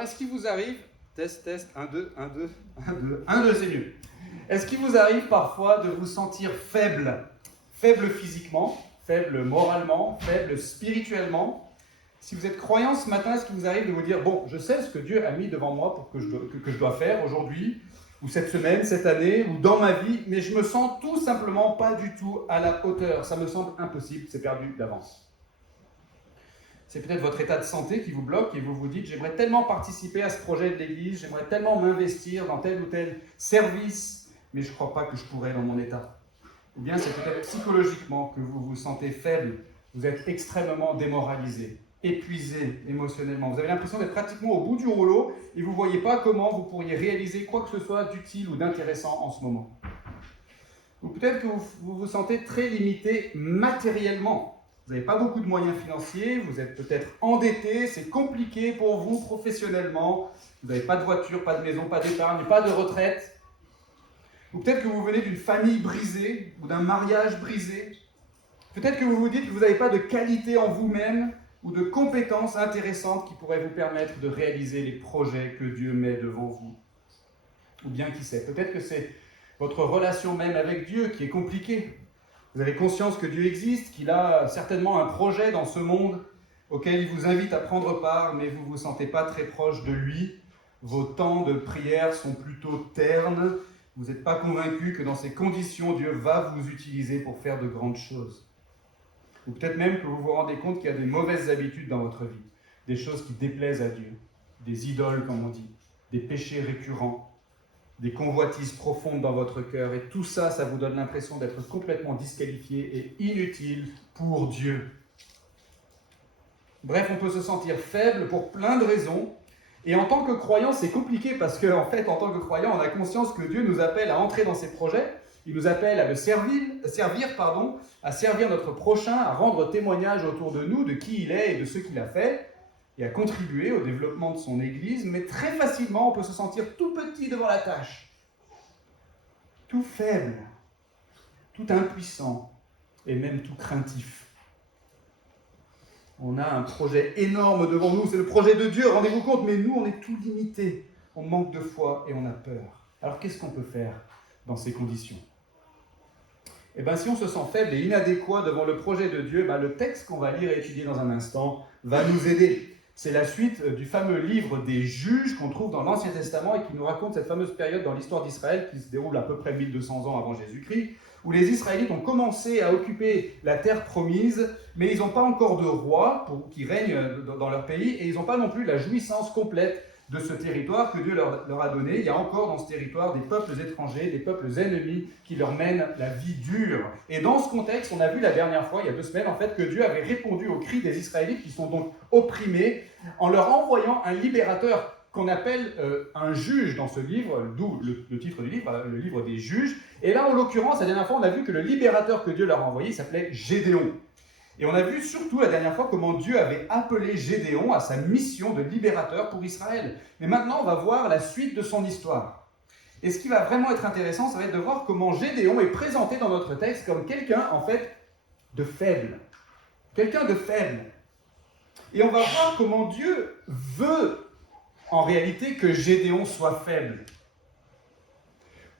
Alors, est-ce qu'il vous arrive, test, 1, 2, 1, 2, 1, 2, 1, 2, c'est mieux. Est-ce qu'il vous arrive parfois de vous sentir faible? Faible physiquement, faible moralement, faible spirituellement? Si vous êtes croyant ce matin, est-ce qu'il vous arrive de vous dire, bon, je sais ce que Dieu a mis devant moi pour que je dois faire aujourd'hui, ou cette semaine, cette année, ou dans ma vie, mais je me sens tout simplement pas du tout à la hauteur. Ça me semble impossible, c'est perdu d'avance. C'est peut-être votre état de santé qui vous bloque et vous vous dites « J'aimerais tellement participer à ce projet de l'Église, j'aimerais tellement m'investir dans tel ou tel service, mais je ne crois pas que je pourrais dans mon état. » Ou bien c'est peut-être psychologiquement que vous vous sentez faible, vous êtes extrêmement démoralisé, épuisé émotionnellement. Vous avez l'impression d'être pratiquement au bout du rouleau et vous ne voyez pas comment vous pourriez réaliser quoi que ce soit d'utile ou d'intéressant en ce moment. Ou peut-être que vous vous sentez très limité matériellement. Vous n'avez pas beaucoup de moyens financiers, vous êtes peut-être endetté, c'est compliqué pour vous professionnellement, vous n'avez pas de voiture, pas de maison, pas d'épargne, pas de retraite. Ou peut-être que vous venez d'une famille brisée ou d'un mariage brisé. Peut-être que vous vous dites que vous n'avez pas de qualité en vous-même ou de compétences intéressantes qui pourraient vous permettre de réaliser les projets que Dieu met devant vous. Ou bien qui sait, peut-être que c'est votre relation même avec Dieu qui est compliquée. Vous avez conscience que Dieu existe, qu'il a certainement un projet dans ce monde auquel il vous invite à prendre part, mais vous ne vous sentez pas très proche de lui. Vos temps de prière sont plutôt ternes. Vous n'êtes pas convaincu que dans ces conditions, Dieu va vous utiliser pour faire de grandes choses. Ou peut-être même que vous vous rendez compte qu'il y a des mauvaises habitudes dans votre vie, des choses qui déplaisent à Dieu, des idoles comme on dit, des péchés récurrents, des convoitises profondes dans votre cœur, et tout ça, ça vous donne l'impression d'être complètement disqualifié et inutile pour Dieu. Bref, on peut se sentir faible pour plein de raisons, et en tant que croyant, c'est compliqué parce qu'en fait, en tant que croyant, on a conscience que Dieu nous appelle à entrer dans ses projets, il nous appelle à le servir, à servir notre prochain, à rendre témoignage autour de nous de qui il est et de ce qu'il a fait, et à contribuer au développement de son Église, mais très facilement, on peut se sentir tout petit devant la tâche, tout faible, tout impuissant, et même tout craintif. On a un projet énorme devant nous, c'est le projet de Dieu, rendez-vous compte, mais nous, on est tout limité, on manque de foi et on a peur. Alors, qu'est-ce qu'on peut faire dans ces conditions? Eh bien, si on se sent faible et inadéquat devant le projet de Dieu, le texte qu'on va lire et étudier dans un instant va nous aider. C'est la suite du fameux livre des Juges qu'on trouve dans l'Ancien Testament et qui nous raconte cette fameuse période dans l'histoire d'Israël qui se déroule à peu près 1200 ans avant Jésus-Christ, où les Israélites ont commencé à occuper la terre promise, mais ils n'ont pas encore de roi qui règne dans leur pays et ils n'ont pas non plus la jouissance complète de ce territoire que Dieu leur a donné. Il y a encore dans ce territoire des peuples étrangers, des peuples ennemis qui leur mènent la vie dure. Et dans ce contexte, on a vu la dernière fois, il y a 2 semaines, en fait, que Dieu avait répondu aux cris des Israélites qui sont donc opprimés en leur envoyant un libérateur qu'on appelle un juge dans ce livre, d'où le titre du livre, le livre des juges. Et là, en l'occurrence, la dernière fois, on a vu que le libérateur que Dieu leur a envoyé s'appelait Gédéon. Et on a vu surtout la dernière fois comment Dieu avait appelé Gédéon à sa mission de libérateur pour Israël. Mais maintenant, on va voir la suite de son histoire. Et ce qui va vraiment être intéressant, ça va être de voir comment Gédéon est présenté dans notre texte comme quelqu'un, en fait, de faible. Quelqu'un de faible. Et on va voir comment Dieu veut, en réalité, que Gédéon soit faible.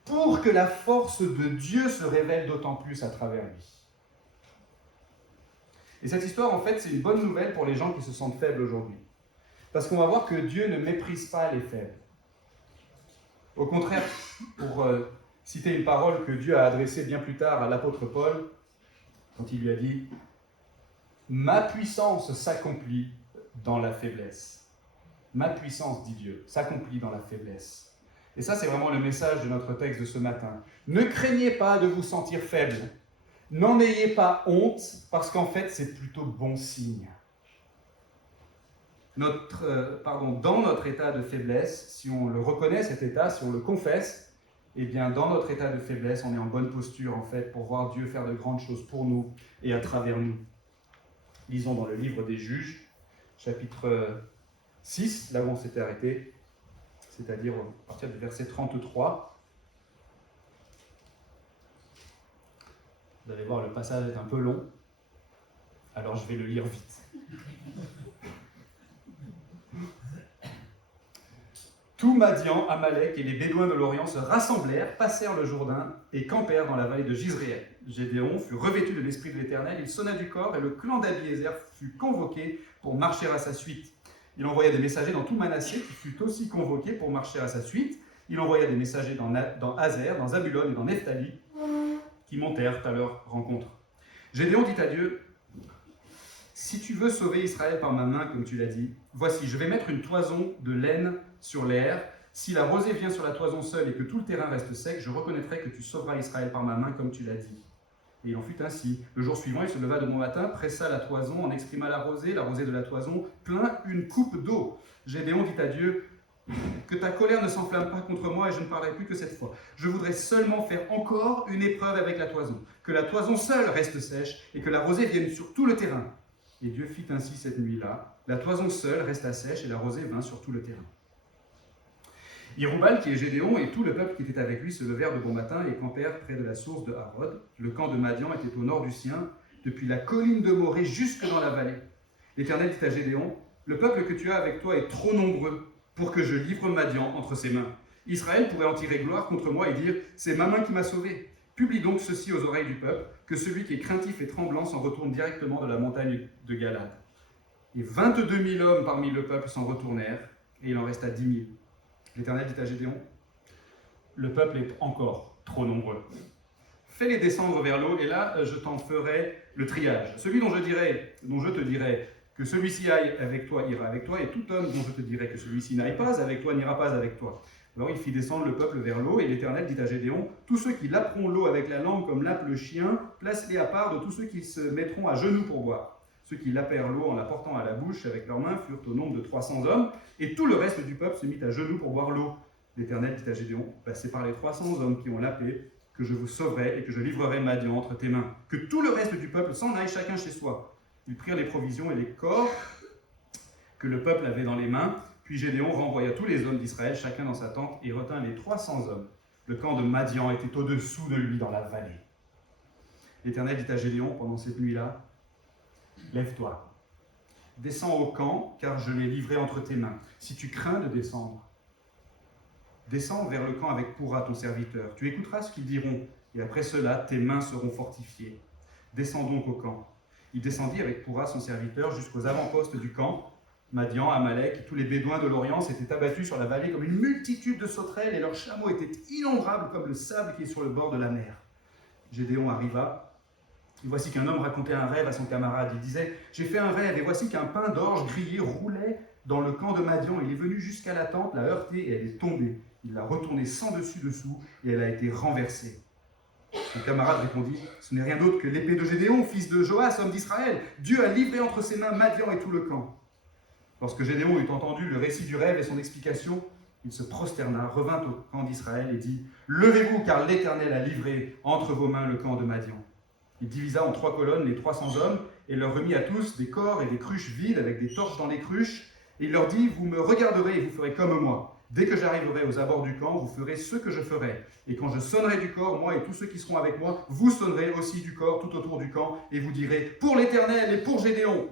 Pour que la force de Dieu se révèle d'autant plus à travers lui. Et cette histoire, en fait, c'est une bonne nouvelle pour les gens qui se sentent faibles aujourd'hui. Parce qu'on va voir que Dieu ne méprise pas les faibles. Au contraire, pour citer une parole que Dieu a adressée bien plus tard à l'apôtre Paul, quand il lui a dit « Ma puissance s'accomplit dans la faiblesse. » Ma puissance, dit Dieu, s'accomplit dans la faiblesse. Et ça, c'est vraiment le message de notre texte de ce matin. Ne craignez pas de vous sentir faible. N'en ayez pas honte, parce qu'en fait, c'est plutôt bon signe. Dans notre état de faiblesse, si on le reconnaît, cet état, si on le confesse, eh bien, dans notre état de faiblesse, on est en bonne posture, en fait, pour voir Dieu faire de grandes choses pour nous et à travers nous. Lisons dans le livre des Juges, chapitre 6, là où on s'était arrêté, c'est-à-dire à partir du verset 33. Vous allez voir, le passage est un peu long, alors je vais le lire vite. Tout Madian, Amalek et les Bédouins de l'Orient se rassemblèrent, passèrent le Jourdain et campèrent dans la vallée de Jizréel. Gédéon fut revêtu de l'esprit de l'Éternel, il sonna du corps et le clan d'Abiézer fut convoqué pour marcher à sa suite. Il envoya des messagers dans tout Manassé qui fut aussi convoqué pour marcher à sa suite. Il envoya des messagers dans Azer, dans Zabulon et dans Nephtali qui montèrent à leur rencontre. Gédéon dit à Dieu, « Si tu veux sauver Israël par ma main, comme tu l'as dit, voici, je vais mettre une toison de laine sur l'air. Si la rosée vient sur la toison seule et que tout le terrain reste sec, je reconnaîtrai que tu sauveras Israël par ma main, comme tu l'as dit. » Et il en fut ainsi. Le jour suivant, il se leva de bon matin, pressa la toison, en exprima la rosée de la toison, plein une coupe d'eau. Gédéon dit à Dieu, « Que ta colère ne s'enflamme pas contre moi et je ne parlerai plus que cette fois. Je voudrais seulement faire encore une épreuve avec la toison, que la toison seule reste sèche et que la rosée vienne sur tout le terrain. » Et Dieu fit ainsi cette nuit-là. La toison seule resta sèche et la rosée vint sur tout le terrain. Iroubal, qui est Gédéon, et tout le peuple qui était avec lui se levèrent de bon matin et campèrent près de la source de Harod. Le camp de Madian était au nord du sien, depuis la colline de Morée jusque dans la vallée. L'Éternel dit à Gédéon, « Le peuple que tu as avec toi est trop nombreux pour que je livre Madian entre ses mains. Israël pourrait en tirer gloire contre moi et dire, « C'est ma main qui m'a sauvé. » Publie donc ceci aux oreilles du peuple, que celui qui est craintif et tremblant s'en retourne directement de la montagne de Galad. Et 22 000 hommes parmi le peuple s'en retournèrent, et il en resta 10 000. L'Éternel dit à Gédéon, « Le peuple est encore trop nombreux. Fais-les descendre vers l'eau, et là je t'en ferai le triage. Celui dont je te dirai que celui-ci aille avec toi ira avec toi, et tout homme dont je te dirai que celui-ci n'aille pas avec toi n'ira pas avec toi. » Alors il fit descendre le peuple vers l'eau, et l'Éternel dit à Gédéon, « Tous ceux qui laperont l'eau avec la langue comme lappe le chien, place-les à part de tous ceux qui se mettront à genoux pour boire. » Ceux qui lapèrent l'eau en la portant à la bouche avec leurs mains furent au nombre de 300 hommes, et tout le reste du peuple se mit à genoux pour boire l'eau. L'Éternel dit à Gédéon, « C'est par les 300 hommes qui ont lapé que je vous sauverai et que je livrerai Madian entre tes mains. Que tout le reste du peuple s'en aille chacun chez soi. » Ils prirent les provisions et les corps que le peuple avait dans les mains. Puis Gédéon renvoya tous les hommes d'Israël, chacun dans sa tente, et retint les 300 hommes. Le camp de Madian était au-dessous de lui dans la vallée. L'Éternel dit à Gédéon pendant cette nuit-là, « Lève-toi, descends au camp, car je l'ai livré entre tes mains. Si tu crains de descendre, descends vers le camp avec Pourra, ton serviteur. Tu écouteras ce qu'ils diront, et après cela, tes mains seront fortifiées. Descends donc au camp. » Il descendit avec Pourra, son serviteur, jusqu'aux avant-postes du camp. Madian, Amalek et tous les Bédouins de l'Orient s'étaient abattus sur la vallée comme une multitude de sauterelles, et leurs chameaux étaient innombrables comme le sable qui est sur le bord de la mer. Gédéon arriva, et voici qu'un homme racontait un rêve à son camarade. Il disait, « J'ai fait un rêve, et voici qu'un pain d'orge grillé roulait dans le camp de Madian. Il est venu jusqu'à la tente, l'a heurtée, et elle est tombée. Il l'a retournée sans dessus-dessous, et elle a été renversée. » Son camarade répondit, « Ce n'est rien d'autre que l'épée de Gédéon, fils de Joas, homme d'Israël. Dieu a livré entre ses mains Madian et tout le camp. » Lorsque Gédéon eut entendu le récit du rêve et son explication, il se prosterna, revint au camp d'Israël et dit, « Levez-vous, car l'Éternel a livré entre vos mains le camp de Madian. » Il divisa en 3 colonnes les 300 hommes et leur remit à tous des corps et des cruches vides avec des torches dans les cruches. Et il leur dit, « Vous me regarderez et vous ferez comme moi. Dès que j'arriverai aux abords du camp, vous ferez ce que je ferai. Et quand je sonnerai du corps, moi et tous ceux qui seront avec moi, vous sonnerez aussi du corps tout autour du camp et vous direz, « Pour l'Éternel et pour Gédéon. »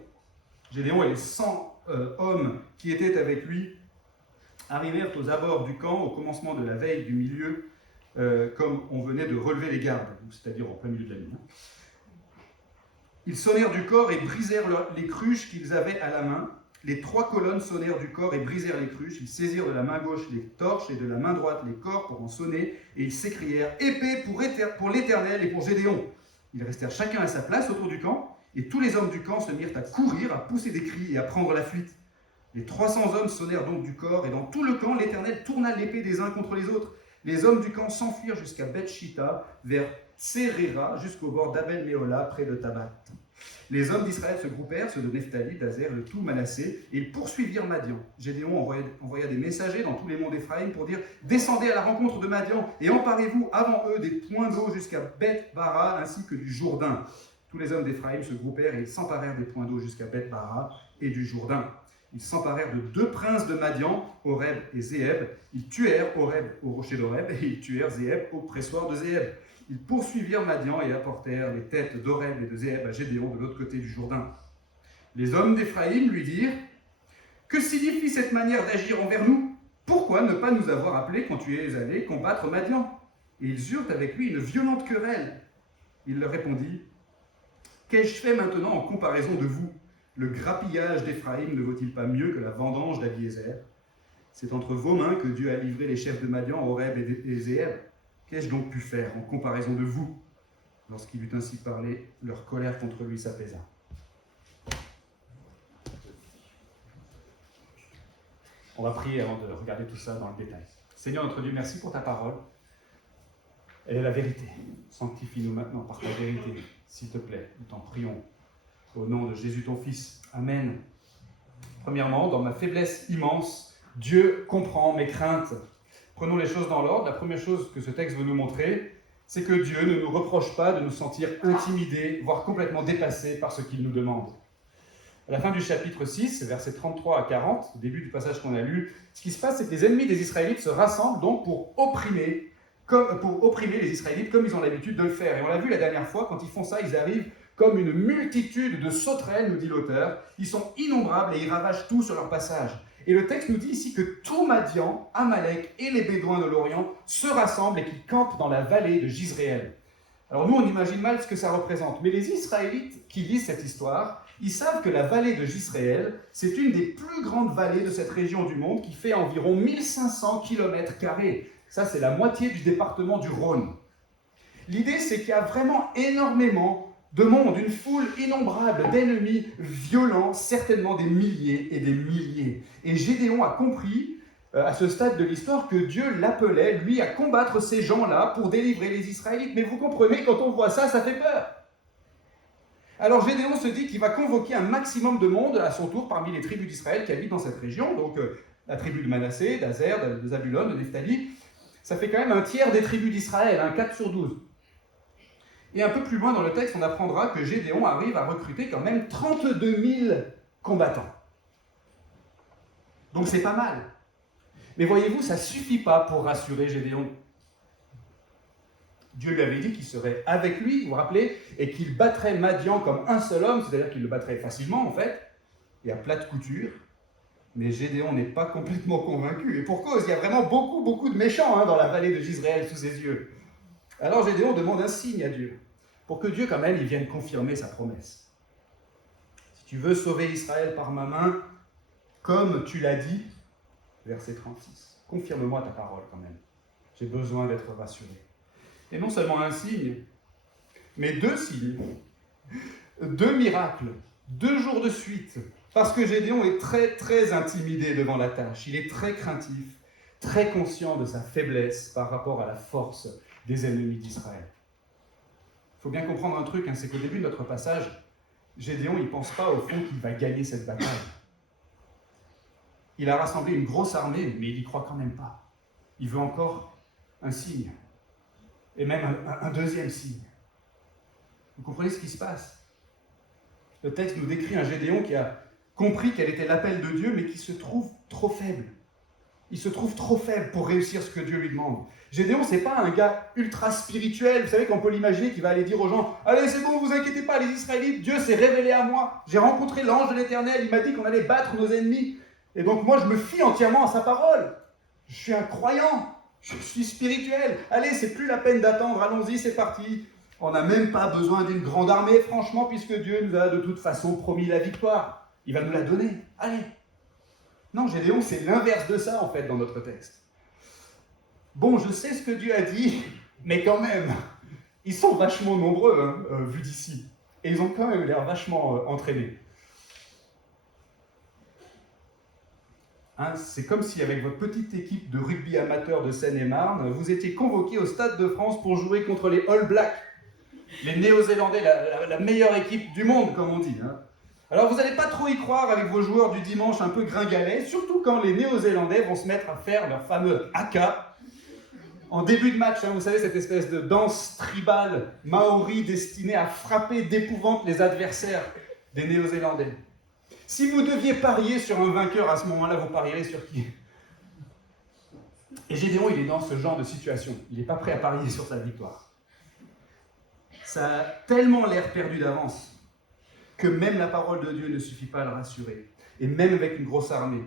Gédéon et les 100 hommes qui étaient avec lui arrivèrent aux abords du camp au commencement de la veille du milieu, comme on venait de relever les gardes, c'est-à-dire en plein milieu de la nuit. Ils sonnèrent du corps et brisèrent les cruches qu'ils avaient à la main. Les 3 colonnes sonnèrent du corps et brisèrent les cruches. Ils saisirent de la main gauche les torches et de la main droite les corps pour en sonner, et ils s'écrièrent « Épée pour l'Éternel et pour Gédéon !» Ils restèrent chacun à sa place autour du camp, et tous les hommes du camp se mirent à courir, à pousser des cris et à prendre la fuite. Les 300 hommes sonnèrent donc du corps, et dans tout le camp, l'Éternel tourna l'épée des uns contre les autres. Les hommes du camp s'enfuirent jusqu'à Beth-Shitta, vers Tserera, jusqu'au bord d'Abel-Méhola, près de Tabat. Les hommes d'Israël se groupèrent, ceux de Nephtali, d'Azer, de tout Manassé, et ils poursuivirent Madian. Gédéon envoya des messagers dans tous les monts d'Éphraïm pour dire « Descendez à la rencontre de Madian, et emparez-vous avant eux des points d'eau jusqu'à Beth-Bara, ainsi que du Jourdain. » Tous les hommes d'Éphraïm se groupèrent et ils s'emparèrent des points d'eau jusqu'à Beth-Bara et du Jourdain. Ils s'emparèrent de 2 princes de Madian, Oreb et Zéeb. Ils tuèrent Oreb au rocher d'Oreb et ils tuèrent Zéeb au pressoir de Zéeb. Ils poursuivirent Madian et apportèrent les têtes d'Oreb et de Zéeb à Gédéon de l'autre côté du Jourdain. Les hommes d'Éphraïm lui dirent « Que signifie cette manière d'agir envers nous ? pourquoi ne pas nous avoir appelés quand tu es allé combattre Madian ?» Et ils eurent avec lui une violente querelle. Il leur répondit, « Qu'ai-je fait maintenant en comparaison de vous? Le grappillage d'Éphraïm ne vaut-il pas mieux que la vendange d'Abiézer? C'est entre vos mains que Dieu a livré les chefs de Madian, Oreb et Zéeb. Qu'ai-je donc pu faire en comparaison de vous ?» Lorsqu'il eut ainsi parlé, leur colère contre lui s'apaisa. On va prier avant de regarder tout ça dans le détail. Seigneur notre Dieu, merci pour ta parole. Elle est la vérité. Sanctifie-nous maintenant par ta vérité, s'il te plaît. Nous t'en prions. Au nom de Jésus ton Fils. Amen. Premièrement, dans ma faiblesse immense, Dieu comprend mes craintes. Prenons les choses dans l'ordre. La première chose que ce texte veut nous montrer, c'est que Dieu ne nous reproche pas de nous sentir intimidés, voire complètement dépassés par ce qu'il nous demande. À la fin du chapitre 6, versets 33 à 40, au début du passage qu'on a lu, ce qui se passe, c'est que les ennemis des Israélites se rassemblent donc pour opprimer les Israélites comme ils ont l'habitude de le faire. Et on l'a vu la dernière fois, quand ils font ça, ils arrivent comme une multitude de sauterelles, nous dit l'auteur. Ils sont innombrables et ils ravagent tout sur leur passage. Et le texte nous dit ici que tout Madian, Amalek et les Bédouins de l'Orient se rassemblent et qu'ils campent dans la vallée de Jizréel. Alors nous, on imagine mal ce que ça représente. Mais les Israélites qui lisent cette histoire, ils savent que la vallée de Jizréel, c'est une des plus grandes vallées de cette région du monde qui fait environ 1500 km². Ça, c'est la moitié du département du Rhône. L'idée, c'est qu'il y a vraiment énormément de monde, une foule innombrable d'ennemis violents, certainement des milliers et des milliers. Et Gédéon a compris, à ce stade de l'histoire, que Dieu l'appelait, lui, à combattre ces gens-là pour délivrer les Israélites. Mais vous comprenez, quand on voit ça, ça fait peur. Alors Gédéon se dit qu'il va convoquer un maximum de monde à son tour parmi les tribus d'Israël qui habitent dans cette région, donc la tribu de Manassé, d'Azer, de Zabulon, de Nephtali. Ça fait quand même un tiers des tribus d'Israël, 4 sur 12. Et un peu plus loin dans le texte, on apprendra que Gédéon arrive à recruter quand même 32 000 combattants. Donc c'est pas mal. Mais voyez-vous, ça ne suffit pas pour rassurer Gédéon. Dieu lui avait dit qu'il serait avec lui, vous vous rappelez, et qu'il battrait Madian comme un seul homme, c'est-à-dire qu'il le battrait facilement en fait, et à plate couture. Mais Gédéon n'est pas complètement convaincu. Et pour cause, il y a vraiment beaucoup de méchants dans la vallée de Jizréel sous ses yeux. Alors Gédéon demande un signe à Dieu, pour que Dieu quand même il vienne confirmer sa promesse. Si tu veux sauver Israël par ma main, comme tu l'as dit, verset 36, confirme-moi ta parole quand même. J'ai besoin d'être rassuré. Et non seulement un signe, mais 2 signes, 2 miracles, 2 jours de suite, parce que Gédéon est très intimidé devant la tâche. Il est très craintif, très conscient de sa faiblesse par rapport à la force des ennemis d'Israël. Il faut bien comprendre un truc, c'est qu'au début de notre passage, Gédéon, il ne pense pas au fond qu'il va gagner cette bataille. Il a rassemblé une grosse armée, mais il n'y croit quand même pas. Il veut encore un signe, et même un deuxième signe. Vous comprenez ce qui se passe? Le texte nous décrit un Gédéon qui a compris quel était l'appel de Dieu, mais qui se trouve trop faible. Il se trouve trop faible pour réussir ce que Dieu lui demande. Gédéon, c'est pas un gars ultra spirituel, vous savez qu'on peut l'imaginer, qui va aller dire aux gens « Allez, c'est bon, vous inquiétez pas, les Israélites, Dieu s'est révélé à moi. J'ai rencontré l'ange de l'Éternel, il m'a dit qu'on allait battre nos ennemis. Et donc moi, je me fie entièrement à sa parole. Je suis un croyant, je suis spirituel. Allez, c'est plus la peine d'attendre, allons-y, c'est parti. On n'a même pas besoin d'une grande armée, franchement, puisque Dieu nous a de toute façon promis la victoire. Il va nous la donner, allez. » Non, Gédéon, c'est l'inverse de ça, en fait, dans notre texte. Bon, je sais ce que Dieu a dit, mais quand même, ils sont vachement nombreux, vu d'ici. Et ils ont quand même l'air vachement entraînés. C'est comme si, avec votre petite équipe de rugby amateur de Seine-et-Marne, vous étiez convoqué au Stade de France pour jouer contre les All Blacks, les Néo-Zélandais, la meilleure équipe du monde, comme on dit. Alors vous n'allez pas trop y croire avec vos joueurs du dimanche un peu gringalets, surtout quand les Néo-Zélandais vont se mettre à faire leur fameux haka en début de match. Vous savez, cette espèce de danse tribale maori destinée à frapper d'épouvante les adversaires des Néo-Zélandais. Si vous deviez parier sur un vainqueur à ce moment-là, vous parieriez sur qui? Et Gédéon, il est dans ce genre de situation. Il n'est pas prêt à parier sur sa victoire. Ça a tellement l'air perdu d'avance que même la parole de Dieu ne suffit pas à le rassurer. Et même avec une grosse armée.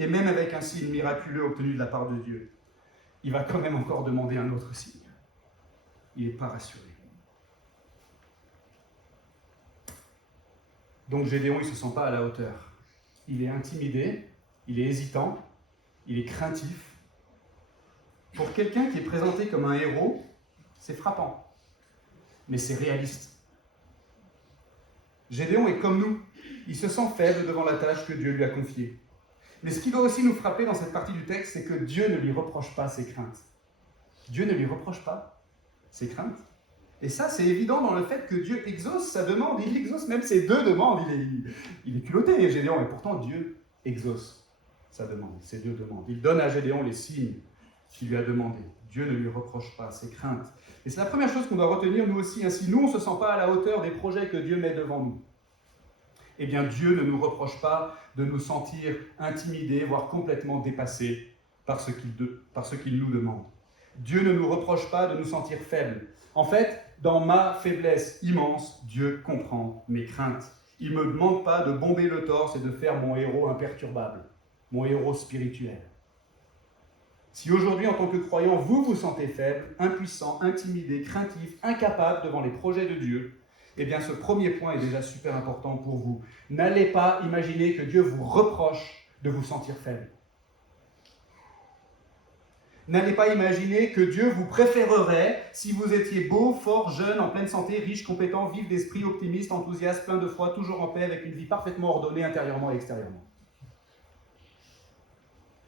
et même avec un signe miraculeux obtenu de la part de Dieu, il va quand même encore demander un autre signe. Il n'est pas rassuré. Donc Gédéon, il ne se sent pas à la hauteur. Il est intimidé, il est hésitant, il est craintif. Pour quelqu'un qui est présenté comme un héros, c'est frappant, mais c'est réaliste. Gédéon est comme nous, il se sent faible devant la tâche que Dieu lui a confiée. Mais ce qui doit aussi nous frapper dans cette partie du texte, c'est que Dieu ne lui reproche pas ses craintes. Dieu ne lui reproche pas ses craintes. Et ça, c'est évident dans le fait que Dieu exauce sa demande. Il exauce même ses deux demandes. Il est culotté, Gédéon, et pourtant Dieu exauce sa demande, ses deux demandes. Il donne à Gédéon les signes qu'il lui a demandés. Dieu ne lui reproche pas ses craintes. Et c'est la première chose qu'on doit retenir, nous aussi. Ainsi, nous, on ne se sent pas à la hauteur des projets que Dieu met devant nous. Eh bien, Dieu ne nous reproche pas de nous sentir intimidés, voire complètement dépassés par ce qu'il nous demande. Dieu ne nous reproche pas de nous sentir faibles. En fait, dans ma faiblesse immense, Dieu comprend mes craintes. Il ne me demande pas de bomber le torse et de faire mon héros imperturbable, mon héros spirituel. Si aujourd'hui, en tant que croyant, vous vous sentez faible, impuissant, intimidé, craintif, incapable devant les projets de Dieu, eh bien ce premier point est déjà super important pour vous. N'allez pas imaginer que Dieu vous reproche de vous sentir faible. N'allez pas imaginer que Dieu vous préférerait si vous étiez beau, fort, jeune, en pleine santé, riche, compétent, vif d'esprit, optimiste, enthousiaste, plein de foi, toujours en paix, avec une vie parfaitement ordonnée intérieurement et extérieurement.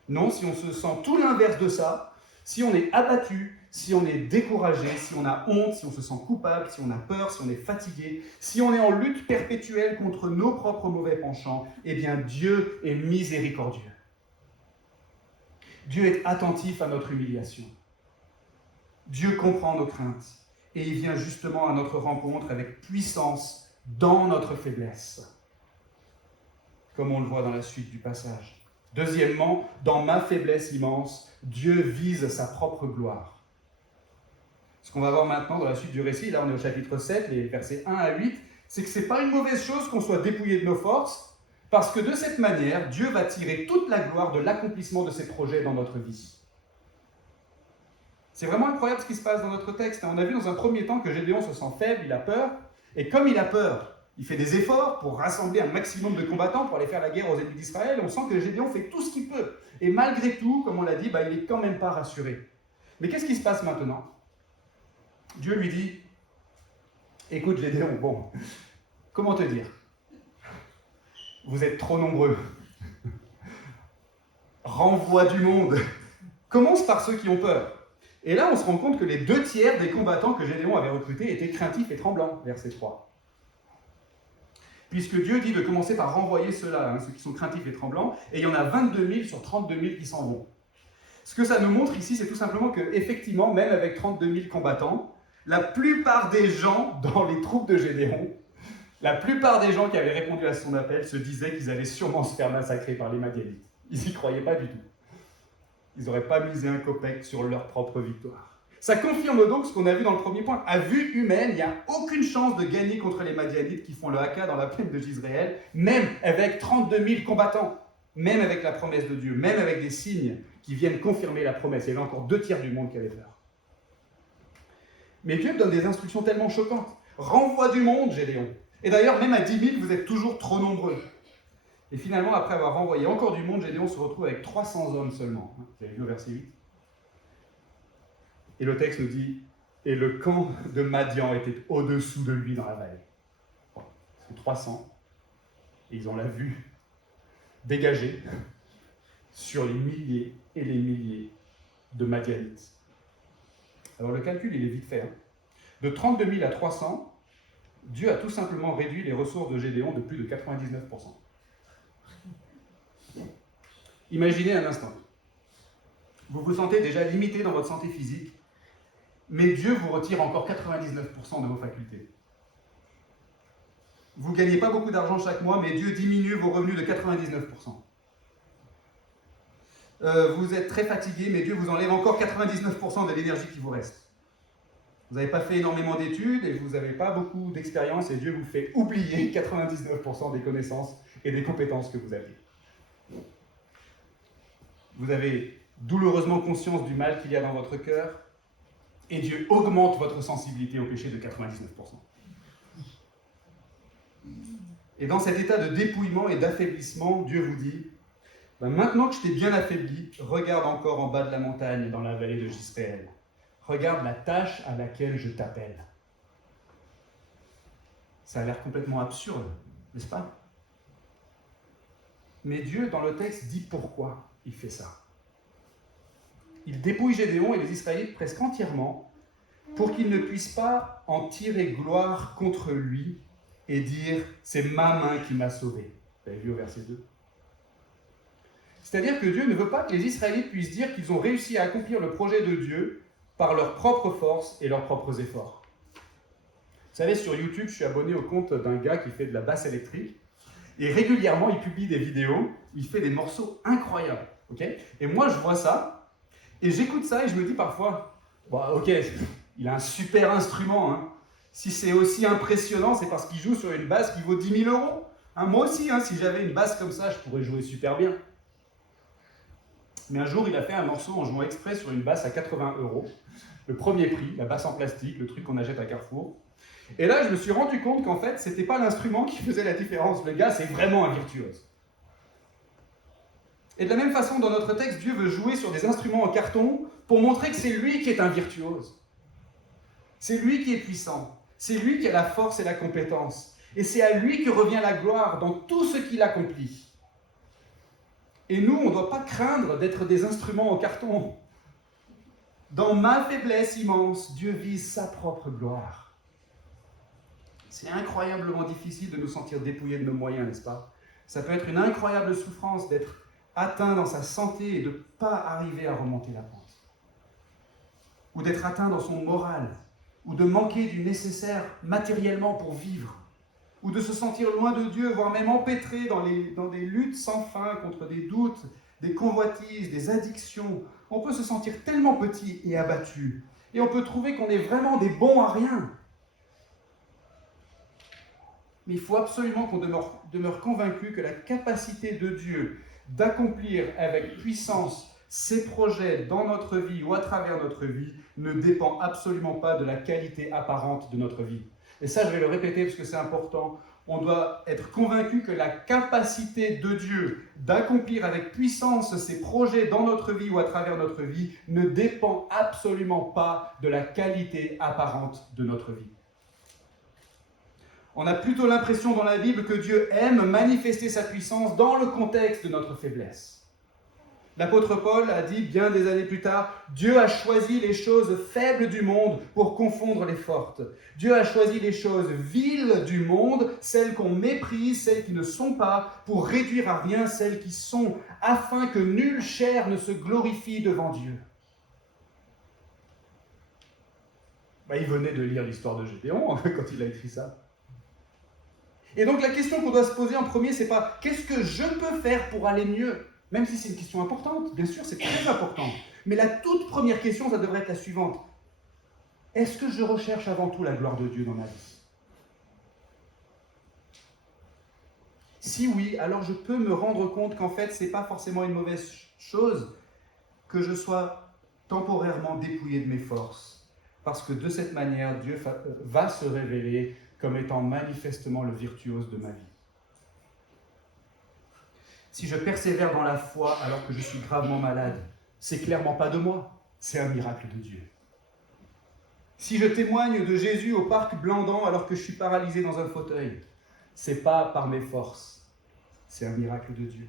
Non, si on se sent tout l'inverse de ça, si on est abattu, si on est découragé, si on a honte, si on se sent coupable, si on a peur, si on est fatigué, si on est en lutte perpétuelle contre nos propres mauvais penchants, eh bien Dieu est miséricordieux. Dieu est attentif à notre humiliation. Dieu comprend nos craintes et il vient justement à notre rencontre avec puissance dans notre faiblesse, comme on le voit dans la suite du passage. Deuxièmement, dans ma faiblesse immense, Dieu vise sa propre gloire. Ce qu'on va voir maintenant dans la suite du récit, là on est au chapitre 7, les versets 1 à 8, c'est que ce n'est pas une mauvaise chose qu'on soit dépouillé de nos forces, parce que de cette manière, Dieu va tirer toute la gloire de l'accomplissement de ses projets dans notre vie. C'est vraiment incroyable ce qui se passe dans notre texte. On a vu dans un premier temps que Gédéon se sent faible, il a peur, et comme il a peur, il fait des efforts pour rassembler un maximum de combattants pour aller faire la guerre aux ennemis d'Israël. On sent que Gédéon fait tout ce qu'il peut. Et malgré tout, comme on l'a dit, il n'est quand même pas rassuré. Mais qu'est-ce qui se passe maintenant ? Dieu lui dit, écoute Gédéon, bon, comment te dire ? Vous êtes trop nombreux. Renvoie du monde. Commence par ceux qui ont peur. Et là, on se rend compte que les 2/3 des combattants que Gédéon avait recrutés étaient craintifs et tremblants, verset 3. Puisque Dieu dit de commencer par renvoyer ceux-là, ceux qui sont craintifs et tremblants, et il y en a 22 000 sur 32 000 qui s'en vont. Ce que ça nous montre ici, c'est tout simplement qu'effectivement, même avec 32 000 combattants, la plupart des gens dans les troupes de Gédéon, la plupart des gens qui avaient répondu à son appel se disaient qu'ils allaient sûrement se faire massacrer par les Madianites. Ils n'y croyaient pas du tout. Ils n'auraient pas misé un copec sur leur propre victoire. Ça confirme donc ce qu'on a vu dans le premier point. À vue humaine, il n'y a aucune chance de gagner contre les Madianites qui font le haka dans la plaine de Jizréel, même avec 32 000 combattants, même avec la promesse de Dieu, même avec des signes qui viennent confirmer la promesse. Il y avait encore 2/3 du monde qui avait peur. Mais Dieu donne des instructions tellement choquantes. Renvoie du monde, Gédéon. Et d'ailleurs, même à 10 000, vous êtes toujours trop nombreux. Et finalement, après avoir renvoyé encore du monde, Gédéon se retrouve avec 300 hommes seulement. Vous avez vu au verset 8 ? Et le texte nous dit, et le camp de Madian était au-dessous de lui dans la vallée. Bon, c'est 300, et ils ont la vue dégagée sur les milliers et les milliers de Madianites. Alors le calcul, il est vite fait. De 32 000 à 300, Dieu a tout simplement réduit les ressources de Gédéon de plus de 99%. Imaginez un instant. Vous vous sentez déjà limité dans votre santé physique, mais Dieu vous retire encore 99% de vos facultés. Vous ne gagnez pas beaucoup d'argent chaque mois, mais Dieu diminue vos revenus de 99%. Vous êtes très fatigué, mais Dieu vous enlève encore 99% de l'énergie qui vous reste. Vous n'avez pas fait énormément d'études et vous n'avez pas beaucoup d'expérience, et Dieu vous fait oublier 99% des connaissances et des compétences que vous avez. vous avez douloureusement conscience du mal qu'il y a dans votre cœur, et Dieu augmente votre sensibilité au péché de 99%. Et dans cet état de dépouillement et d'affaiblissement, Dieu vous dit, maintenant que je t'ai bien affaibli, regarde encore en bas de la montagne, dans la vallée de Jisréel. Regarde la tâche à laquelle je t'appelle. Ça a l'air complètement absurde, n'est-ce pas? Mais Dieu, dans le texte, dit pourquoi il fait ça. Il dépouille Gédéon et les Israélites presque entièrement pour qu'ils ne puissent pas en tirer gloire contre lui et dire « c'est ma main qui m'a sauvé ». Vous avez vu au verset 2. C'est-à-dire que Dieu ne veut pas que les Israélites puissent dire qu'ils ont réussi à accomplir le projet de Dieu par leurs propres forces et leurs propres efforts. Vous savez, sur YouTube, je suis abonné au compte d'un gars qui fait de la basse électrique. Et régulièrement, il publie des vidéos où il fait des morceaux incroyables. Okay, et moi, je vois ça, et j'écoute ça, et je me dis parfois, ok, il a un super instrument. Hein. Si c'est aussi impressionnant, c'est parce qu'il joue sur une basse qui vaut 10 000 €. Hein, moi aussi, si j'avais une basse comme ça, je pourrais jouer super bien. Mais un jour, il a fait un morceau en jouant exprès sur une basse à 80 €. Le premier prix, la basse en plastique, le truc qu'on achète à Carrefour. Et là, je me suis rendu compte qu'en fait, c'était pas l'instrument qui faisait la différence. Le gars, c'est vraiment un virtuose. Et de la même façon, dans notre texte, Dieu veut jouer sur des instruments en carton pour montrer que c'est lui qui est un virtuose. C'est lui qui est puissant. C'est lui qui a la force et la compétence. Et c'est à lui que revient la gloire dans tout ce qu'il accomplit. Et nous, on ne doit pas craindre d'être des instruments en carton. Dans ma faiblesse immense, Dieu vise sa propre gloire. C'est incroyablement difficile de nous sentir dépouillés de nos moyens, n'est-ce pas? Ça peut être une incroyable souffrance d'être atteint dans sa santé et de ne pas arriver à remonter la pente. Ou d'être atteint dans son moral, ou de manquer du nécessaire matériellement pour vivre, ou de se sentir loin de Dieu, voire même empêtré dans des luttes sans fin contre des doutes, des convoitises, des addictions. On peut se sentir tellement petit et abattu, et on peut trouver qu'on est vraiment des bons à rien. Mais il faut absolument qu'on demeure convaincu que la capacité de Dieu d'accomplir avec puissance ses projets dans notre vie ou à travers notre vie ne dépend absolument pas de la qualité apparente de notre vie. Et ça, je vais le répéter parce que c'est important. On doit être convaincu que la capacité de Dieu d'accomplir avec puissance ses projets dans notre vie ou à travers notre vie ne dépend absolument pas de la qualité apparente de notre vie. On a plutôt l'impression dans la Bible que Dieu aime manifester sa puissance dans le contexte de notre faiblesse. L'apôtre Paul a dit bien des années plus tard, Dieu a choisi les choses faibles du monde pour confondre les fortes. Dieu a choisi les choses viles du monde, celles qu'on méprise, celles qui ne sont pas, pour réduire à rien celles qui sont, afin que nulle chair ne se glorifie devant Dieu. Il venait de lire l'histoire de Gédéon quand il a écrit ça. Et donc la question qu'on doit se poser en premier, c'est pas qu'est-ce que je peux faire pour aller mieux? Même si c'est une question importante, bien sûr, c'est très important. Mais la toute première question, ça devrait être la suivante. Est-ce que je recherche avant tout la gloire de Dieu dans ma vie? Si oui, alors je peux me rendre compte qu'en fait, ce n'est pas forcément une mauvaise chose que je sois temporairement dépouillé de mes forces. Parce que de cette manière, Dieu va se révéler comme étant manifestement le virtuose de ma vie. Si je persévère dans la foi alors que je suis gravement malade, c'est clairement pas de moi, c'est un miracle de Dieu. Si je témoigne de Jésus au parc Blandan alors que je suis paralysé dans un fauteuil, c'est pas par mes forces, c'est un miracle de Dieu.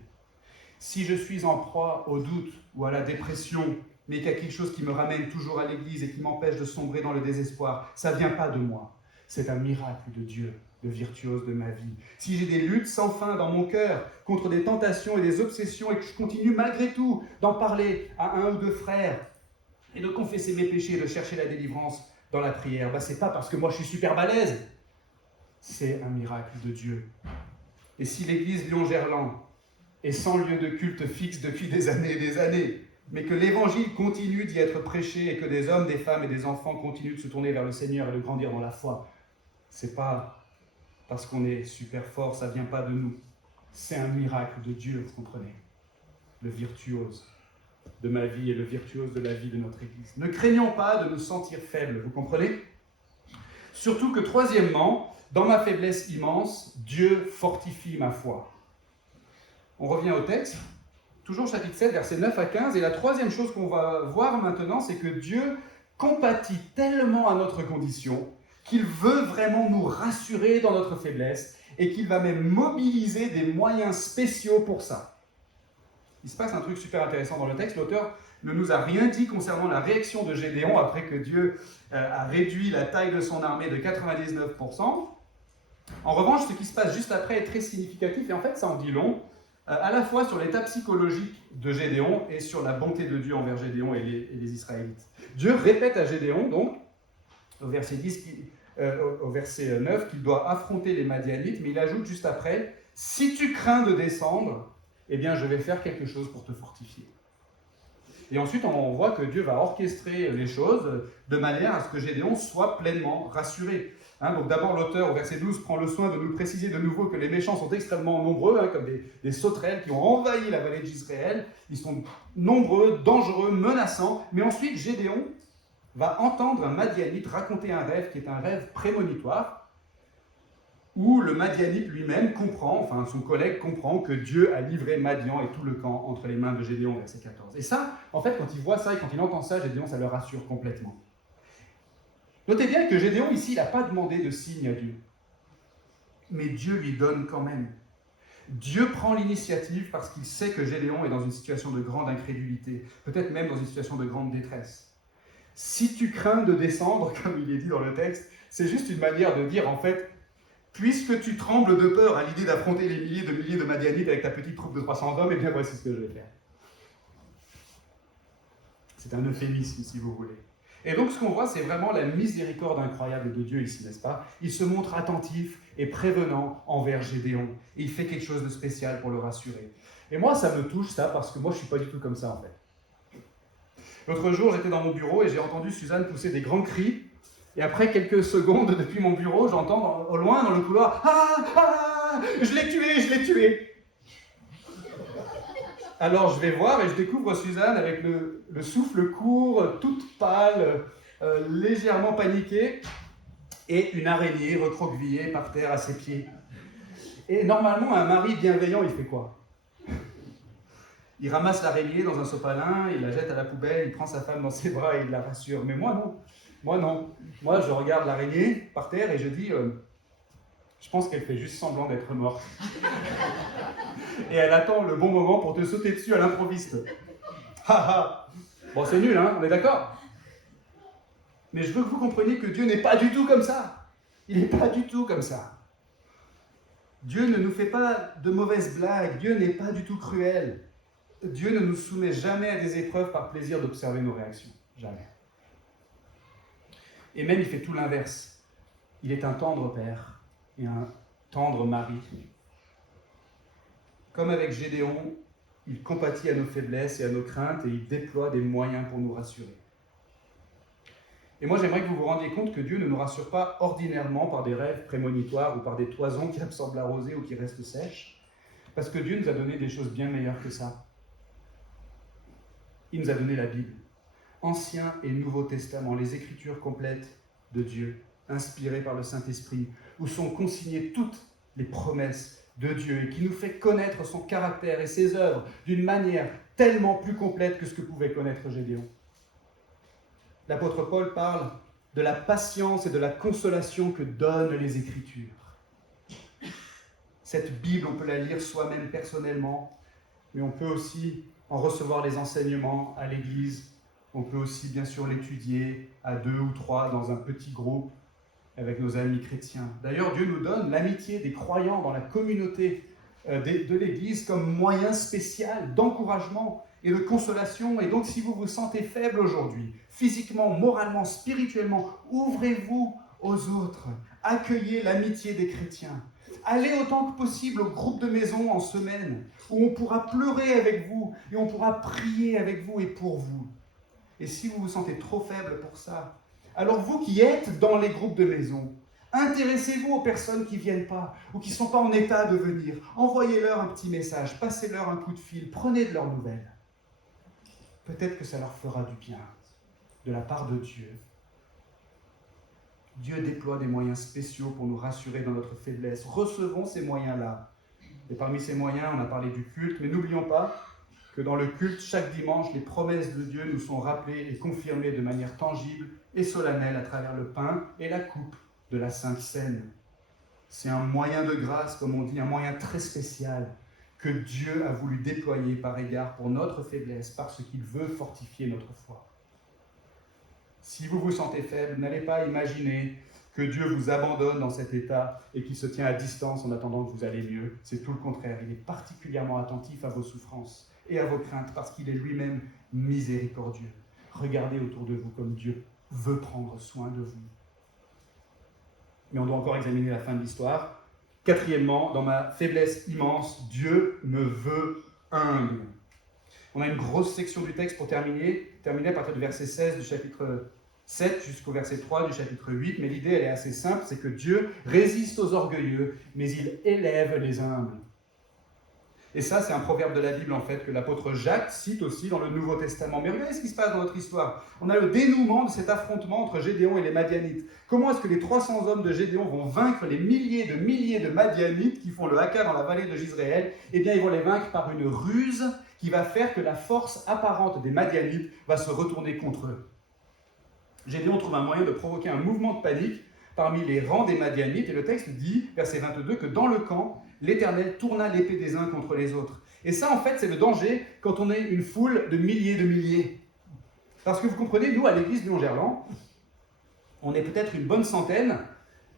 Si je suis en proie au doute ou à la dépression, mais qu'il y a quelque chose qui me ramène toujours à l'église et qui m'empêche de sombrer dans le désespoir, ça vient pas de moi, c'est un miracle de Dieu. Le virtuose de ma vie. Si j'ai des luttes sans fin dans mon cœur contre des tentations et des obsessions et que je continue malgré tout d'en parler à un ou deux frères et de confesser mes péchés et de chercher la délivrance dans la prière, c'est pas parce que moi je suis super balèze, c'est un miracle de Dieu. Et si l'église Lyon-Gerland est sans lieu de culte fixe depuis des années, mais que l'évangile continue d'y être prêché et que des hommes, des femmes et des enfants continuent de se tourner vers le Seigneur et de grandir dans la foi, c'est pas parce qu'on est super fort, ça ne vient pas de nous. C'est un miracle de Dieu, vous comprenez? Le virtuose de ma vie et le virtuose de la vie de notre Église. Ne craignons pas de nous sentir faibles, vous comprenez? Surtout que troisièmement, dans ma faiblesse immense, Dieu fortifie ma foi. On revient au texte, toujours chapitre 7, versets 9 à 15, et la troisième chose qu'on va voir maintenant, c'est que Dieu compatit tellement à notre condition qu'il veut vraiment nous rassurer dans notre faiblesse et qu'il va même mobiliser des moyens spéciaux pour ça. Il se passe un truc super intéressant dans le texte. L'auteur ne nous a rien dit concernant la réaction de Gédéon après que Dieu a réduit la taille de son armée de 99%. En revanche, ce qui se passe juste après est très significatif et en fait ça en dit long, à la fois sur l'état psychologique de Gédéon et sur la bonté de Dieu envers Gédéon et les Israélites. Dieu répète à Gédéon, donc, au verset 9, qu'il doit affronter les Madianites, mais il ajoute juste après, « Si tu crains de descendre, eh bien je vais faire quelque chose pour te fortifier. » Et ensuite, on voit que Dieu va orchestrer les choses de manière à ce que Gédéon soit pleinement rassuré. Donc d'abord, l'auteur, au verset 12, prend le soin de nous préciser de nouveau que les méchants sont extrêmement nombreux, comme des sauterelles qui ont envahi la vallée d'Israël. Ils sont nombreux, dangereux, menaçants. Mais ensuite, Gédéon va entendre un Madianite raconter un rêve qui est un rêve prémonitoire, où le Madianite lui-même comprend, enfin son collègue comprend que Dieu a livré Madian et tout le camp entre les mains de Gédéon, verset 14. Et ça, en fait, quand il voit ça et quand il entend ça, Gédéon, ça le rassure complètement. Notez bien que Gédéon, ici, il n'a pas demandé de signe à Dieu. Mais Dieu lui donne quand même. Dieu prend l'initiative parce qu'il sait que Gédéon est dans une situation de grande incrédulité, peut-être même dans une situation de grande détresse. Si tu crains de descendre, comme il est dit dans le texte, c'est juste une manière de dire, en fait, puisque tu trembles de peur à l'idée d'affronter les milliers de Madianites avec ta petite troupe de 300 hommes, eh bien voici ce que je vais faire. C'est un euphémisme, si vous voulez. Et donc, ce qu'on voit, c'est vraiment la miséricorde incroyable de Dieu ici, n'est-ce pas? Il se montre attentif et prévenant envers Gédéon. Et il fait quelque chose de spécial pour le rassurer. Et moi, ça me touche, ça, parce que moi, je ne suis pas du tout comme ça, en fait. L'autre jour, j'étais dans mon bureau et j'ai entendu Suzanne pousser des grands cris. Et après quelques secondes, depuis mon bureau, j'entends au loin, dans le couloir, « Ah, ah, je l'ai tué !» Alors je vais voir et je découvre Suzanne avec le souffle court, toute pâle, légèrement paniquée, et une araignée recroquevillée par terre à ses pieds. Et normalement, un mari bienveillant, il fait quoi? Il ramasse l'araignée dans un sopalin, il la jette à la poubelle, il prend sa femme dans ses bras et il la rassure. Mais moi, non. Moi, je regarde l'araignée par terre et je dis, je pense qu'elle fait juste semblant d'être morte. Et elle attend le bon moment pour te sauter dessus à l'improviste. Bon, c'est nul, hein, on est d'accord? Mais je veux que vous compreniez que Dieu n'est pas du tout comme ça. Il n'est pas du tout comme ça. Dieu ne nous fait pas de mauvaises blagues. Dieu n'est pas du tout cruel. Dieu ne nous soumet jamais à des épreuves par plaisir d'observer nos réactions. Jamais. Et même, il fait tout l'inverse. Il est un tendre père et un tendre mari. Comme avec Gédéon, il compatit à nos faiblesses et à nos craintes et il déploie des moyens pour nous rassurer. Et moi, j'aimerais que vous vous rendiez compte que Dieu ne nous rassure pas ordinairement par des rêves prémonitoires ou par des toisons qui absorbent la rosée ou qui restent sèches, parce que Dieu nous a donné des choses bien meilleures que ça. Il nous a donné la Bible, Ancien et Nouveau Testament, les Écritures complètes de Dieu, inspirées par le Saint-Esprit, où sont consignées toutes les promesses de Dieu et qui nous fait connaître son caractère et ses œuvres d'une manière tellement plus complète que ce que pouvait connaître Gédéon. L'apôtre Paul parle de la patience et de la consolation que donnent les Écritures. Cette Bible, on peut la lire soi-même personnellement, mais on peut aussi en recevoir les enseignements à l'Église. On peut aussi, bien sûr, l'étudier à 2 ou 3 dans un petit groupe avec nos amis chrétiens. D'ailleurs, Dieu nous donne l'amitié des croyants dans la communauté de l'Église comme moyen spécial d'encouragement et de consolation. Et donc, si vous vous sentez faible aujourd'hui, physiquement, moralement, spirituellement, ouvrez-vous aux autres. Accueillez l'amitié des chrétiens. Allez autant que possible au groupe de maison en semaine, où on pourra pleurer avec vous et on pourra prier avec vous et pour vous. Et si vous vous sentez trop faible pour ça, alors vous qui êtes dans les groupes de maison, intéressez-vous aux personnes qui ne viennent pas ou qui ne sont pas en état de venir. Envoyez-leur un petit message, passez-leur un coup de fil, prenez de leurs nouvelles. peut-être que ça leur fera du bien de la part de Dieu. Dieu déploie des moyens spéciaux pour nous rassurer dans notre faiblesse. Recevons ces moyens-là. Et parmi ces moyens, on a parlé du culte, mais n'oublions pas que dans le culte, chaque dimanche, les promesses de Dieu nous sont rappelées et confirmées de manière tangible et solennelle à travers le pain et la coupe de la Sainte Seine. C'est un moyen de grâce, comme on dit, un moyen très spécial que Dieu a voulu déployer par égard pour notre faiblesse, parce qu'il veut fortifier notre foi. Si vous vous sentez faible, n'allez pas imaginer que Dieu vous abandonne dans cet état et qu'il se tient à distance en attendant que vous allez mieux. C'est tout le contraire. Il est particulièrement attentif à vos souffrances et à vos craintes parce qu'il est lui-même miséricordieux. Regardez autour de vous comme Dieu veut prendre soin de vous. Mais on doit encore examiner la fin de l'histoire. Quatrièmement, dans ma faiblesse immense, Dieu me veut humble. On a une grosse section du texte pour terminer à partir du verset 16 du chapitre 7 jusqu'au verset 3 du chapitre 8, mais l'idée elle est assez simple, c'est que Dieu résiste aux orgueilleux, mais il élève les humbles. Et ça, c'est un proverbe de la Bible, en fait, que l'apôtre Jacques cite aussi dans le Nouveau Testament. Mais regardez ce qui se passe dans notre histoire. On a le dénouement de cet affrontement entre Gédéon et les Madianites. Comment est-ce que les 300 hommes de Gédéon vont vaincre les milliers de Madianites qui font le haka dans la vallée de Jizréel? Eh bien, ils vont les vaincre par une ruse qui va faire que la force apparente des Madianites va se retourner contre eux. Gédéon trouve un moyen de provoquer un mouvement de panique parmi les rangs des Madianites, et le texte dit, verset 22, que dans le camp, l'Éternel tourna l'épée des uns contre les autres. Et ça, en fait, c'est le danger quand on est une foule de milliers. Parce que vous comprenez, nous, à l'église Lyon-Gerland, on est peut-être une bonne centaine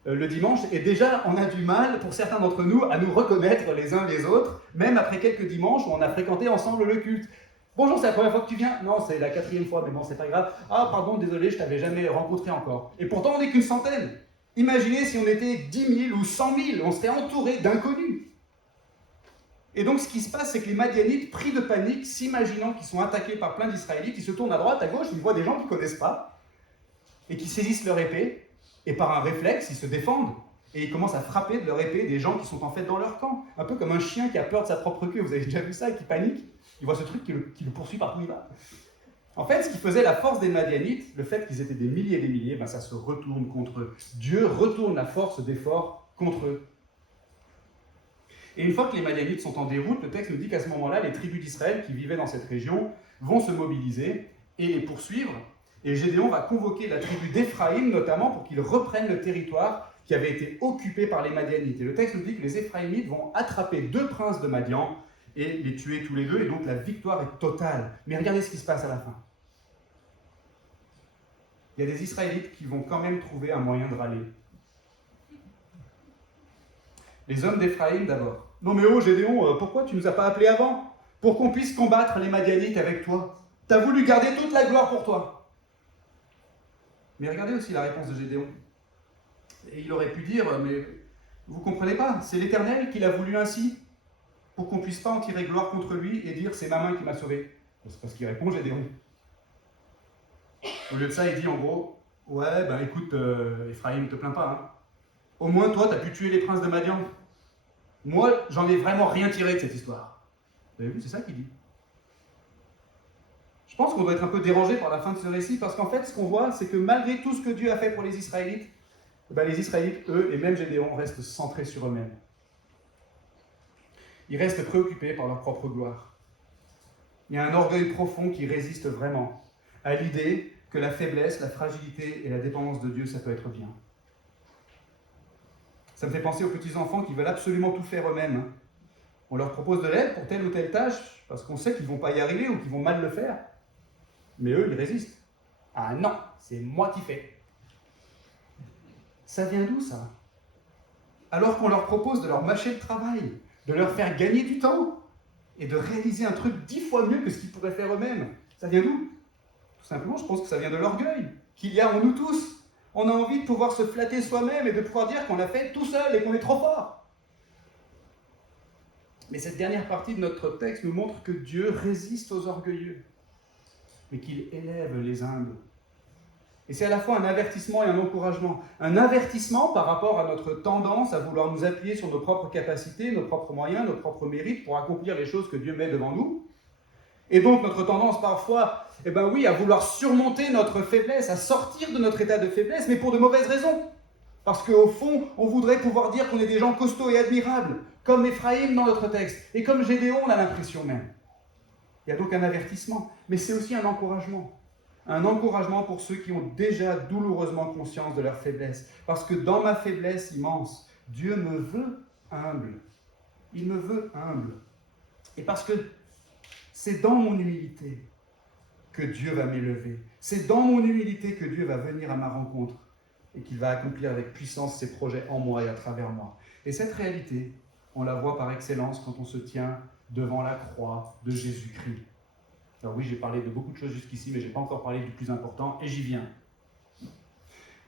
le dimanche, et déjà, on a du mal, pour certains d'entre nous, à nous reconnaître les uns les autres, même après quelques dimanches où on a fréquenté ensemble le culte. Bonjour, c'est la première fois que tu viens? Non, c'est la 4e fois, mais bon, c'est pas grave. Ah, pardon, désolé, je t'avais jamais rencontré encore. Et pourtant, on n'est qu'une centaine. Imaginez si on était 10 000 ou 100 000, on serait entouré d'inconnus. Et donc, ce qui se passe, c'est que les Madianites, pris de panique, s'imaginant qu'ils sont attaqués par plein d'Israélites, ils se tournent à droite, à gauche, ils voient des gens qu'ils ne connaissent pas, et qui saisissent leur épée, et par un réflexe, ils se défendent, et ils commencent à frapper de leur épée des gens qui sont en fait dans leur camp. Un peu comme un chien qui a peur de sa propre queue, vous avez déjà vu ça, et qui panique, il voit ce truc qui le poursuit partout où il va. En fait, ce qui faisait la force des Madianites, le fait qu'ils étaient des milliers, ben ça se retourne contre eux. Dieu retourne la force des forts contre eux. Et une fois que les Madianites sont en déroute, le texte nous dit qu'à ce moment-là, les tribus d'Israël qui vivaient dans cette région vont se mobiliser et les poursuivre. Et Gédéon va convoquer la tribu d'Éphraïm, notamment, pour qu'ils reprennent le territoire qui avait été occupé par les Madianites. Et le texte nous dit que les Éphraïmites vont attraper 2 princes de Madian et les tuer tous les 2, et donc la victoire est totale. Mais regardez ce qui se passe à la fin. Il y a des Israélites qui vont quand même trouver un moyen de râler. Les hommes d'Éphraïm d'abord. Non mais oh Gédéon, pourquoi tu ne nous as pas appelés avant? Pour qu'on puisse combattre les Madianites avec toi. Tu as voulu garder toute la gloire pour toi. Mais regardez aussi la réponse de Gédéon. Et il aurait pu dire, mais vous ne comprenez pas, c'est l'Éternel qui l'a voulu ainsi, pour qu'on ne puisse pas en tirer gloire contre lui et dire c'est ma main qui m'a sauvé. C'est parce qu'il répond Gédéon. Au lieu de ça, il dit en gros, ouais, ben écoute, Ephraim, ne te plains pas. Hein. Au moins, toi, tu as pu tuer les princes de Madian. Moi, j'en ai vraiment rien tiré de cette histoire. Vous avez vu, c'est ça qu'il dit. Je pense qu'on doit être un peu dérangé par la fin de ce récit, parce qu'en fait, ce qu'on voit, c'est que malgré tout ce que Dieu a fait pour les Israélites, les Israélites, eux, et même Gédéon, restent centrés sur eux-mêmes. Ils restent préoccupés par leur propre gloire. Il y a un orgueil profond qui résiste vraiment à l'idée que la faiblesse, la fragilité et la dépendance de Dieu, ça peut être bien. Ça me fait penser aux petits-enfants qui veulent absolument tout faire eux-mêmes. On leur propose de l'aide pour telle ou telle tâche, parce qu'on sait qu'ils ne vont pas y arriver ou qu'ils vont mal le faire. Mais eux, ils résistent. Ah non, c'est moi qui fais. Ça vient d'où, ça? Alors qu'on leur propose de leur mâcher le travail, de leur faire gagner du temps, et de réaliser un truc 10 fois mieux que ce qu'ils pourraient faire eux-mêmes. Ça vient d'où? Tout simplement, je pense que ça vient de l'orgueil qu'il y a en nous tous. On a envie de pouvoir se flatter soi-même et de pouvoir dire qu'on l'a fait tout seul et qu'on est trop fort. Mais cette dernière partie de notre texte nous montre que Dieu résiste aux orgueilleux, mais qu'il élève les humbles. Et c'est à la fois un avertissement et un encouragement. Un avertissement par rapport à notre tendance à vouloir nous appuyer sur nos propres capacités, nos propres moyens, nos propres mérites pour accomplir les choses que Dieu met devant nous. Et donc notre tendance parfois, à vouloir surmonter notre faiblesse, à sortir de notre état de faiblesse, mais pour de mauvaises raisons. Parce qu'au fond, on voudrait pouvoir dire qu'on est des gens costauds et admirables, comme Éphraïm dans notre texte, et comme Gédéon, on a l'impression même. Il y a donc un avertissement, mais c'est aussi un encouragement. Un encouragement pour ceux qui ont déjà douloureusement conscience de leur faiblesse. Parce que dans ma faiblesse immense, Dieu me veut humble. Il me veut humble. Et parce que c'est dans mon humilité que Dieu va m'élever. C'est dans mon humilité que Dieu va venir à ma rencontre et qu'il va accomplir avec puissance ses projets en moi et à travers moi. Et cette réalité, on la voit par excellence quand on se tient devant la croix de Jésus-Christ. Alors oui, j'ai parlé de beaucoup de choses jusqu'ici, mais je n'ai pas encore parlé du plus important, et j'y viens.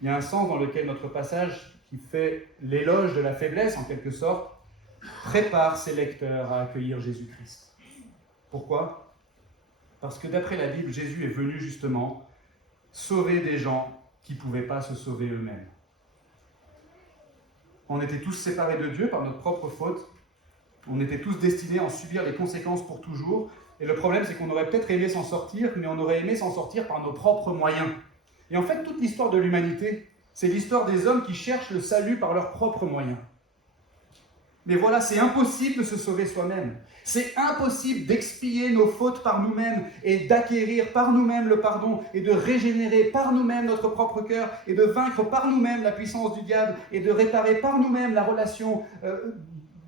Il y a un sens dans lequel notre passage, qui fait l'éloge de la faiblesse en quelque sorte, prépare ses lecteurs à accueillir Jésus-Christ. Pourquoi ? Parce que d'après la Bible, Jésus est venu justement sauver des gens qui ne pouvaient pas se sauver eux-mêmes. On était tous séparés de Dieu par notre propre faute. On était tous destinés à en subir les conséquences pour toujours. Et le problème, c'est qu'on aurait peut-être aimé s'en sortir, mais on aurait aimé s'en sortir par nos propres moyens. Et en fait, toute l'histoire de l'humanité, c'est l'histoire des hommes qui cherchent le salut par leurs propres moyens. Mais voilà, c'est impossible de se sauver soi-même. C'est impossible d'expier nos fautes par nous-mêmes et d'acquérir par nous-mêmes le pardon et de régénérer par nous-mêmes notre propre cœur et de vaincre par nous-mêmes la puissance du diable et de réparer par nous-mêmes la relation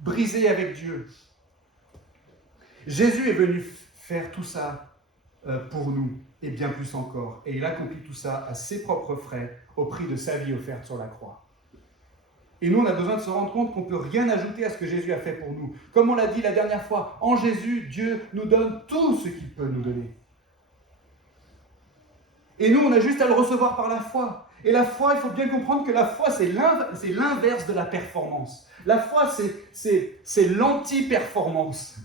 brisée avec Dieu. Jésus est venu faire tout ça pour nous et bien plus encore. Et il accomplit tout ça à ses propres frais au prix de sa vie offerte sur la croix. Et nous, on a besoin de se rendre compte qu'on ne peut rien ajouter à ce que Jésus a fait pour nous. Comme on l'a dit la dernière fois, en Jésus, Dieu nous donne tout ce qu'il peut nous donner. Et nous, on a juste à le recevoir par la foi. Et la foi, il faut bien comprendre que la foi, c'est l'inverse de la performance. La foi, c'est l'anti-performance.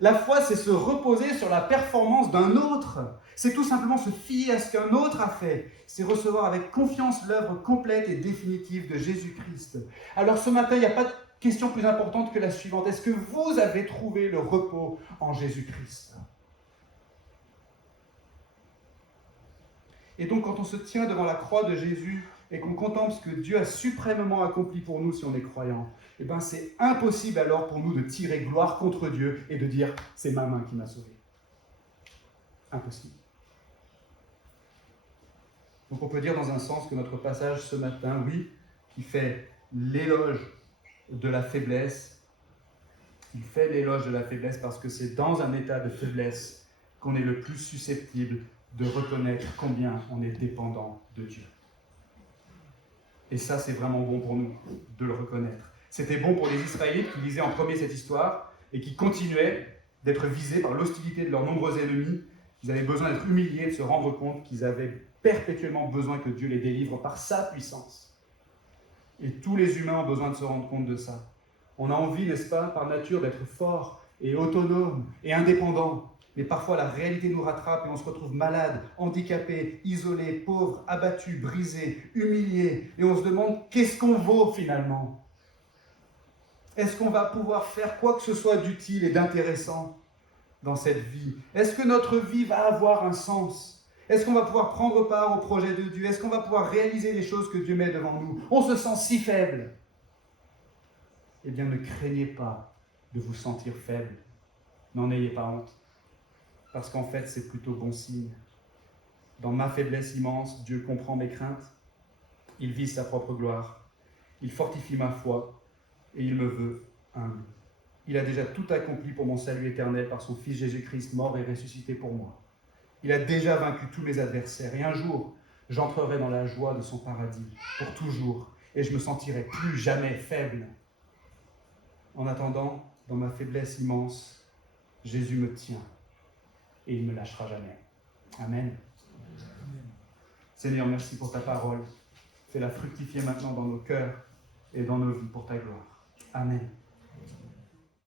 La foi, c'est se reposer sur la performance d'un autre. C'est tout simplement se fier à ce qu'un autre a fait. C'est recevoir avec confiance l'œuvre complète et définitive de Jésus-Christ. Alors ce matin, il n'y a pas de question plus importante que la suivante. Est-ce que vous avez trouvé le repos en Jésus-Christ ? Et donc quand on se tient devant la croix de Jésus et qu'on contemple ce que Dieu a suprêmement accompli pour nous si on est croyant, c'est impossible alors pour nous de tirer gloire contre Dieu et de dire « c'est ma main qui m'a sauvé ». Impossible. Donc on peut dire dans un sens que notre passage ce matin, oui, qui fait l'éloge de la faiblesse, il fait l'éloge de la faiblesse parce que c'est dans un état de faiblesse qu'on est le plus susceptible de reconnaître combien on est dépendant de Dieu. Et ça, c'est vraiment bon pour nous de le reconnaître. C'était bon pour les Israélites qui lisaient en premier cette histoire et qui continuaient d'être visés par l'hostilité de leurs nombreux ennemis. Ils avaient besoin d'être humiliés, de se rendre compte qu'ils avaient perpétuellement besoin que Dieu les délivre par sa puissance. Et tous les humains ont besoin de se rendre compte de ça. On a envie, n'est-ce pas, par nature, d'être fort et autonome et indépendant. Mais parfois, la réalité nous rattrape et on se retrouve malade, handicapé, isolé, pauvre, abattu, brisé, humilié. Et on se demande, qu'est-ce qu'on vaut finalement ? Est-ce qu'on va pouvoir faire quoi que ce soit d'utile et d'intéressant dans cette vie ? Est-ce que notre vie va avoir un sens ? Est-ce qu'on va pouvoir prendre part au projet de Dieu ? Est-ce qu'on va pouvoir réaliser les choses que Dieu met devant nous ? On se sent si faible. Eh bien, ne craignez pas de vous sentir faible. N'en ayez pas honte. Parce qu'en fait, c'est plutôt bon signe. Dans ma faiblesse immense, Dieu comprend mes craintes. Il vise sa propre gloire. Il fortifie ma foi. Et il me veut humble. Il a déjà tout accompli pour mon salut éternel par son Fils Jésus-Christ, mort et ressuscité pour moi. Il a déjà vaincu tous mes adversaires. Et un jour, j'entrerai dans la joie de son paradis, pour toujours. Et je me sentirai plus jamais faible. En attendant, dans ma faiblesse immense, Jésus me tient. Et il ne me lâchera jamais. Amen. Seigneur, merci pour ta parole. Fais-la fructifier maintenant dans nos cœurs et dans nos vies pour ta gloire. Amen.